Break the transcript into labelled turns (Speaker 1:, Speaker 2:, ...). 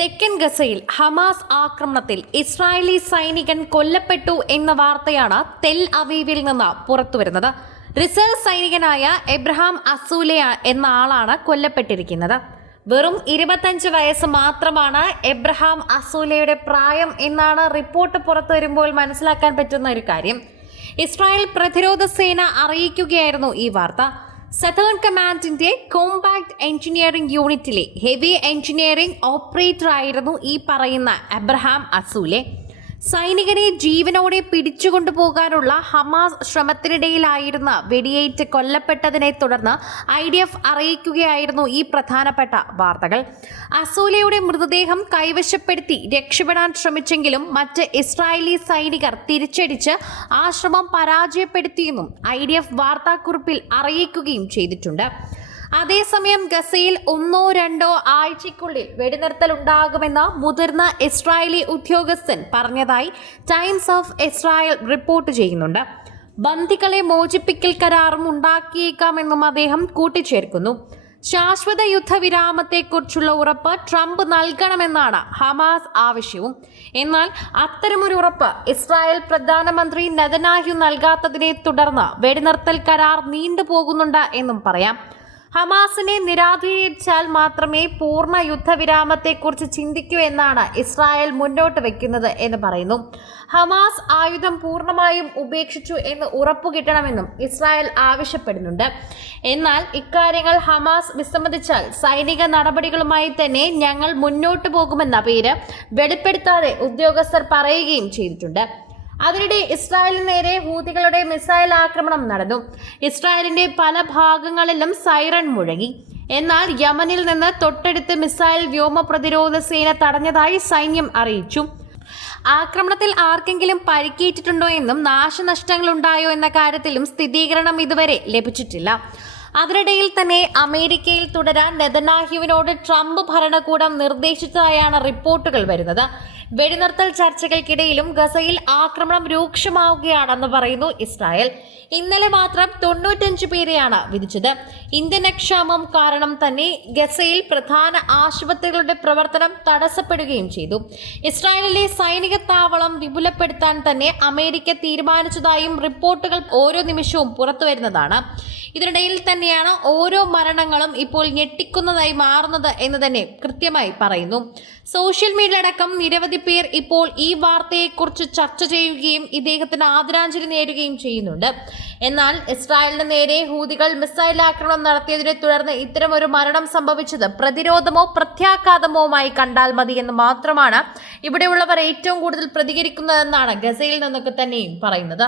Speaker 1: തെക്കൻ ഗസയിൽ ഹമാസ് ആക്രമണത്തിൽ ഇസ്രായേലി സൈനികൻ കൊല്ലപ്പെട്ടു എന്ന വാർത്തയാണ് തെൽ അവീവിൽ നിന്ന് പുറത്തുവരുന്നത്. റിസർവ് സൈനികനായ എബ്രഹാം അസൂലിയ എന്ന ആളാണ് കൊല്ലപ്പെട്ടിരിക്കുന്നത്. വെറും ഇരുപത്തഞ്ച് വയസ്സ് മാത്രമാണ് എബ്രഹാം അസൂലയുടെ പ്രായം എന്നാണ് റിപ്പോർട്ട് പുറത്തു വരുമ്പോൾ മനസ്സിലാക്കാൻ പറ്റുന്ന ഒരു കാര്യം. ഇസ്രായേൽ പ്രതിരോധ സേന അറിയിക്കുകയായിരുന്നു ഈ വാർത്ത. സതേൺ കമാൻഡിന്റെ കോമ്പാക്ട് എഞ്ചിനീയറിംഗ് യൂണിറ്റിലെ ഹെവി എഞ്ചിനീയറിംഗ് ഓപ്പറേറ്റർ ആയിരുന്നു ഈ പറയുന്ന അബ്രഹാം അസൂലെ സൈനികനെ ജീവനോടെ പിടിച്ചുകൊണ്ടുപോകാനുള്ള ഹമാസ് ശ്രമത്തിനിടയിലായിരുന്ന വെടിയേറ്റ് കൊല്ലപ്പെട്ടതിനെ തുടർന്ന് ഐ ഡി എഫ് അറിയിക്കുകയായിരുന്നു ഈ പ്രധാനപ്പെട്ട വാർത്തകൾ. അസൂലയുടെ മൃതദേഹം കൈവശപ്പെടുത്തി രക്ഷപ്പെടാൻ ശ്രമിച്ചെങ്കിലും മറ്റ് ഇസ്രായേലി സൈനികർ തിരിച്ചടിച്ച് ആ ശ്രമം പരാജയപ്പെടുത്തിയെന്നും ഐ ഡി എഫ് വാർത്താക്കുറിപ്പിൽ അറിയിക്കുകയും ചെയ്തിട്ടുണ്ട്. അതേസമയം ഗസയിൽ ഒന്നോ രണ്ടോ ആഴ്ചയ്ക്കുള്ളിൽ വെടിനിർത്തൽ ഉണ്ടാകുമെന്ന് മുതിർന്ന ഇസ്രായേലി ഉദ്യോഗസ്ഥൻ പറഞ്ഞതായി ടൈംസ് ഓഫ് ഇസ്രായേൽ റിപ്പോർട്ട് ചെയ്യുന്നുണ്ട്. ബന്ദികളെ മോചിപ്പിക്കൽ കരാറും ഉണ്ടാക്കിയേക്കാമെന്നും അദ്ദേഹം കൂട്ടിച്ചേർക്കുന്നു. ശാശ്വത യുദ്ധവിരാമത്തെക്കുറിച്ചുള്ള ഉറപ്പ് ട്രംപ് നൽകണമെന്നാണ് ഹമാസ് ആവശ്യവും. എന്നാൽ അത്തരമൊരു ഉറപ്പ് ഇസ്രായേൽ പ്രധാനമന്ത്രി നെതനാഹ്യു നൽകാത്തതിനെ തുടർന്ന് വെടിനിർത്തൽ കരാർ നീണ്ടുപോകുന്നുണ്ട് എന്നും പറയാം. ഹമാസിനെ നിരാധീകരിച്ചാൽ മാത്രമേ പൂർണ യുദ്ധവിരാമത്തെക്കുറിച്ച് ചിന്തിക്കൂ എന്നാണ് ഇസ്രായേൽ മുന്നോട്ട് വെക്കുന്നത് എന്ന് പറയുന്നു. ഹമാസ് ആയുധം പൂർണമായും ഉപേക്ഷിച്ചു എന്ന് ഉറപ്പു കിട്ടണമെന്നും ഇസ്രായേൽ ആവശ്യപ്പെടുന്നുണ്ട്. എന്നാൽ ഇക്കാര്യങ്ങൾ ഹമാസ് വിസമ്മതിച്ചാൽ സൈനിക നടപടികളുമായി തന്നെ ഞങ്ങൾ മുന്നോട്ട് പോകുമെന്ന പേര് വെളിപ്പെടുത്താതെ ഉദ്യോഗസ്ഥർ പറയുകയും ചെയ്തിട്ടുണ്ട്. അതിനിടെ ഇസ്രായേലിന് നേരെ ഹൂതികളുടെ മിസൈൽ ആക്രമണം നടന്നു. ഇസ്രായേലിന്റെ പല ഭാഗങ്ങളിലും സൈറൺ മുഴങ്ങി. എന്നാൽ യമനിൽ നിന്ന് തൊട്ടടുത്ത് മിസൈൽ വ്യോമ പ്രതിരോധ സേന തടഞ്ഞതായി സൈന്യം അറിയിച്ചു. ആക്രമണത്തിൽ ആർക്കെങ്കിലും പരിക്കേറ്റിട്ടുണ്ടോ എന്നും നാശനഷ്ടങ്ങൾ ഉണ്ടായോ എന്ന കാര്യത്തിലും സ്ഥിരീകരണം ഇതുവരെ ലഭിച്ചിട്ടില്ല. അതിനിടയിൽ തന്നെ അമേരിക്കയിൽ തുടരാൻ നെതനാഹ്യുവിനോട് ട്രംപ് ഭരണകൂടം നിർദ്ദേശിച്ചതായാണ് റിപ്പോർട്ടുകൾ വരുന്നത്. വെടിനിർത്തൽ ചർച്ചകൾക്കിടയിലും ഗസയിൽ ആക്രമണം രൂക്ഷമാവുകയാണെന്ന് പറയുന്നു ഇസ്രായേൽ. ഇന്നലെ മാത്രം തൊണ്ണൂറ്റഞ്ച് പേരെയാണ് വിധിച്ചത്. ഇന്ധനക്ഷാമം കാരണം തന്നെ ഗസയിൽ പ്രധാന ആശുപത്രികളുടെ പ്രവർത്തനം തടസ്സപ്പെടുകയും ചെയ്തു. ഇസ്രായേലിലെ സൈനിക താവളം വിപുലപ്പെടുത്താൻ തന്നെ അമേരിക്ക തീരുമാനിച്ചതായും റിപ്പോർട്ടുകൾ ഓരോ നിമിഷവും പുറത്തുവരുന്നതാണ്. ഇതിനിടയിൽ തന്നെയാണ് ഓരോ മരണങ്ങളും ഇപ്പോൾ ഞെട്ടിക്കുന്നതായി മാറുന്നത് എന്ന് തന്നെ കൃത്യമായി പറയുന്നു. സോഷ്യൽ മീഡിയ അടക്കം നിരവധി പേർ ഇപ്പോൾ ഈ വാർത്തയെക്കുറിച്ച് ചർച്ച ചെയ്യുകയും ഇദ്ദേഹത്തിന് ആദരാഞ്ജലി നേരുകയും ചെയ്യുന്നുണ്ട്. എന്നാൽ ഇസ്രായേലിന് നേരെ ഹൂതികൾ മിസൈൽ ആക്രമണം നടത്തിയതിനെ തുടർന്ന് ഇത്തരമൊരു മരണം സംഭവിച്ചത് പ്രതിരോധമോ പ്രത്യാഘാതമോമായി കണ്ടാൽ മതി എന്ന് മാത്രമാണ് ഇവിടെയുള്ളവർ ഏറ്റവും കൂടുതൽ പ്രതികരിക്കുന്നതെന്നാണ് ഗസയിൽ നിന്നൊക്കെ തന്നെയും പറയുന്നത്.